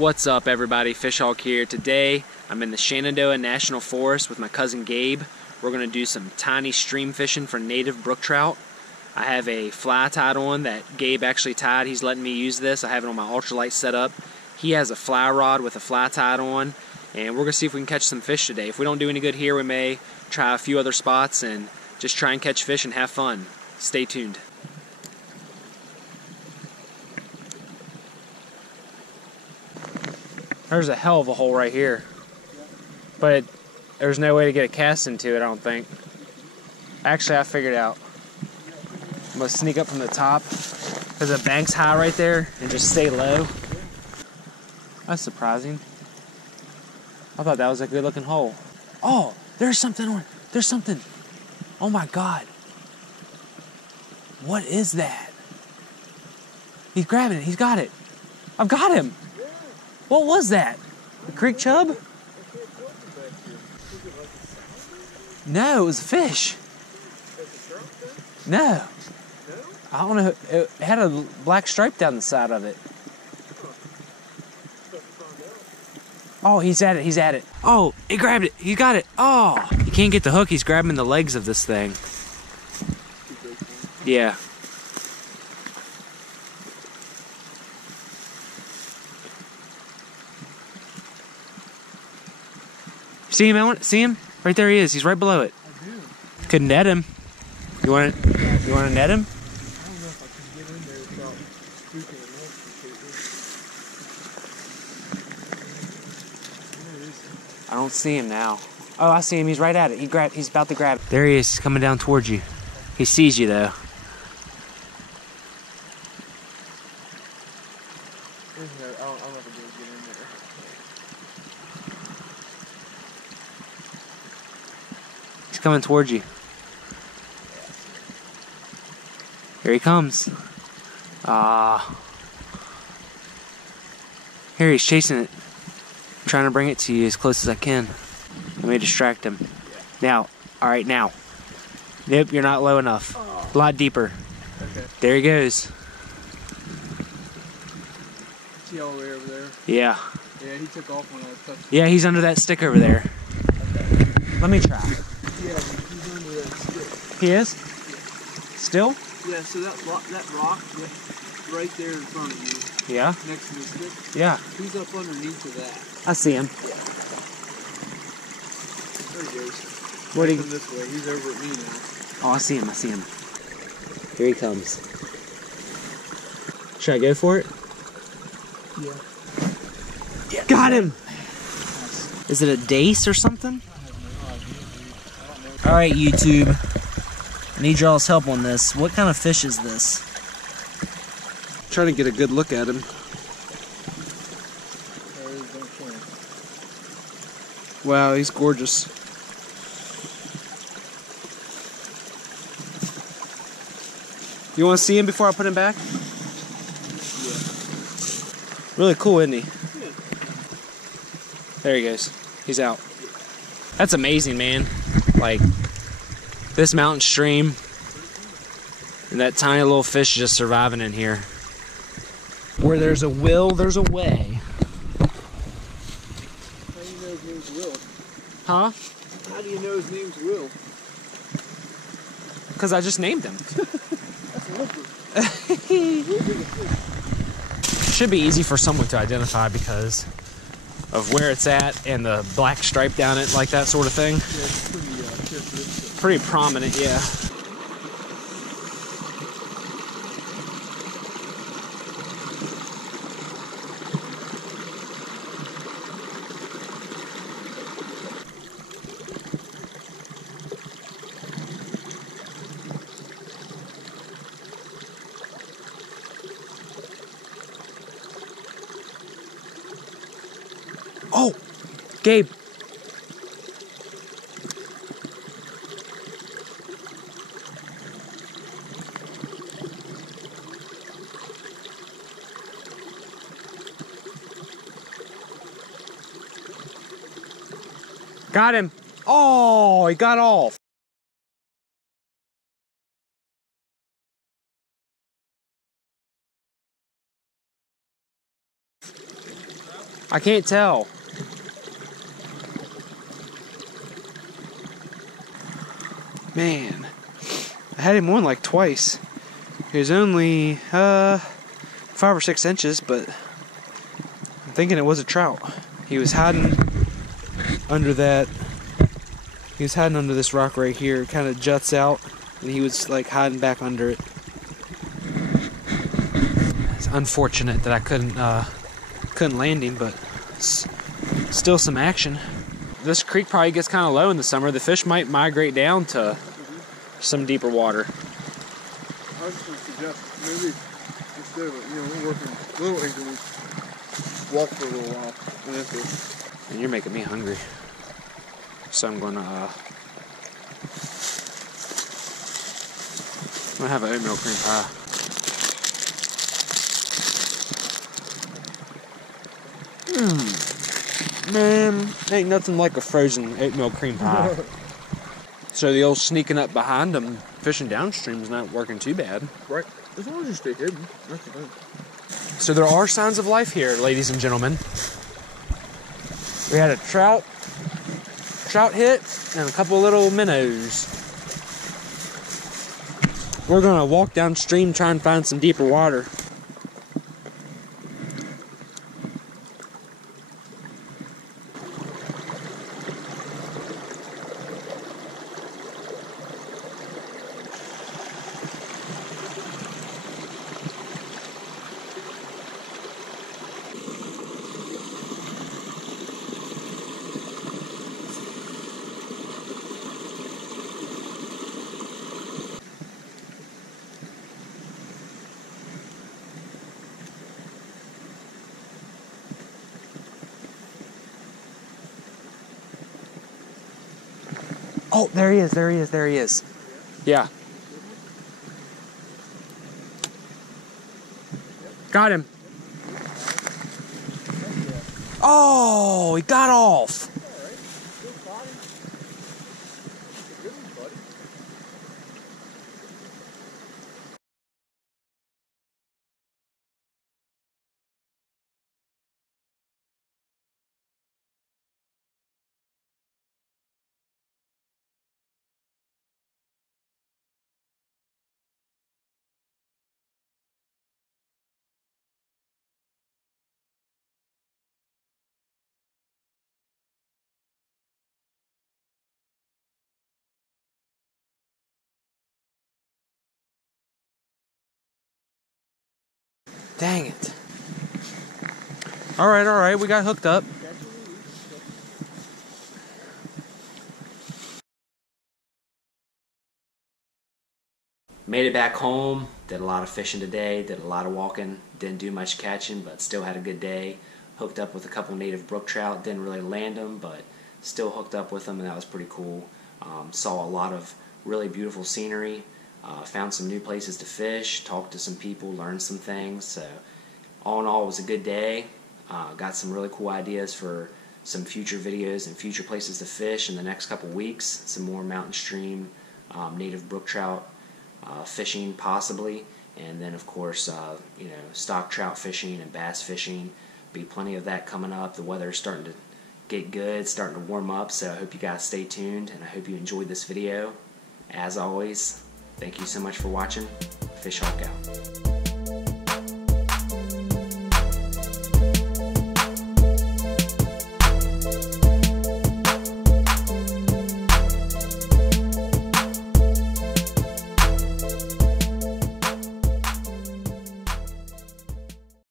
What's up everybody, Fishhawk here. Today I'm in the Shenandoah National Forest with my cousin Gabe. We're going to do some tiny stream fishing for native brook trout. I have a fly tied on that Gabe actually tied. He's letting me use this. I have it on my ultralight setup. He has a fly rod with a fly tied on, and we're going to see if we can catch some fish today. If we don't do any good here, we may try a few other spots and just try and catch fish and have fun. Stay tuned. There's a hell of a hole right here, but there's no way to get a cast into it, I don't think. Actually, I figured it out. I'm gonna sneak up from the top because the bank's high right there and just stay low. That's surprising. I thought that was a good looking hole. Oh, there's something on. There's something. Oh my God. What is that? He's grabbing it. He's got it. I've got him. What was that? A creek chub? No, it was a fish. No. I don't know. It had a black stripe down the side of it. Oh, he's at it. He's at it. Oh, he grabbed it. He got it. Oh, he can't get the hook. He's grabbing the legs of this thing. Yeah. See him, Ellen? See him? Right there he is. He's right below it. I do. Could net him. You want to net him? I don't know if I can get in there without spooking it. I don't see him now. Oh, I see him. He's right at it. He's about to grab it. There he is. He's coming down towards you. He sees you though. I don't know if I can get in there. He's coming towards you. Here he comes. Here he's chasing it. I'm trying to bring it to you as close as I can. Let me distract him. Now, alright now. Nope, you're not low enough. A lot deeper. Okay. There he goes. See all the way over there? Yeah. Yeah, he took off when I touched him. Yeah, he's under that stick over there. Okay. Let me try. Yeah, he's under that stick. He is? Still? Yeah, so that rock right there in front of you, Yeah. next to the stick, Yeah. he's up underneath of that. I see him. There he goes. Where'd he Come this way. He's over at me now. Oh, I see him. I see him. Here he comes. Should I go for it? Yeah. Got him! Is it a dace or something? Alright, YouTube. I need y'all's help on this. What kind of fish is this? Trying to get a good look at him. Wow, he's gorgeous. You want to see him before I put him back? Yeah. Really cool, isn't he? Yeah. There he goes. He's out. That's amazing, man. Like, this mountain stream and that tiny little fish just surviving in here. Where there's a will, there's a way. How do you know his name's Will? Huh? How do you know his name's Will? Because I just named him. That's a whooper. Should be easy for someone to identify because of where it's at and the black stripe down it, like that sort of thing. Yeah, it's pretty characteristic. Pretty prominent, yeah. Oh, Gabe. Got him. Oh, he got off. I can't tell. Man, I had him on like twice. He was only 5 or 6 inches, but I'm thinking it was a trout. He was hiding under that. He was hiding under this rock right here. It kind of juts out, and he was like hiding back under it. It's unfortunate that I couldn't land him, but still some action. This creek probably gets kind of low in the summer. The fish might migrate down to some deeper water. I was just going to suggest maybe instead of we're working little increments, walk for a little while and then fish. And you're making me hungry. So I'm gonna have an oatmeal cream pie. Man, ain't nothing like a frozen oatmeal cream pie. So the old sneaking up behind them, fishing downstream is not working too bad. Right. As long as you stay hidden, that's the thing. So there are signs of life here, ladies and gentlemen. We had a trout hit and a couple little minnows. We're gonna walk downstream, try and find some deeper water. Oh, there he is. Yeah. Got him. Oh, he got off. Dang it. All right, we got hooked up. Made it back home, did a lot of fishing today, did a lot of walking, didn't do much catching, but still had a good day. Hooked up with a couple native brook trout, didn't really land them, but still hooked up with them, and that was pretty cool. Saw a lot of really beautiful scenery, found some new places to fish, talked to some people, learned some things. So all in all, it was a good day. Got some really cool ideas for some future videos and future places to fish in the next couple weeks. Some more mountain stream, native brook trout fishing possibly, and then of course stock trout fishing and bass fishing. Be plenty of that coming up. The weather's starting to get good, starting to warm up, so I hope you guys stay tuned, and I hope you enjoyed this video. As always, thank you so much for watching. Fish Hawk out.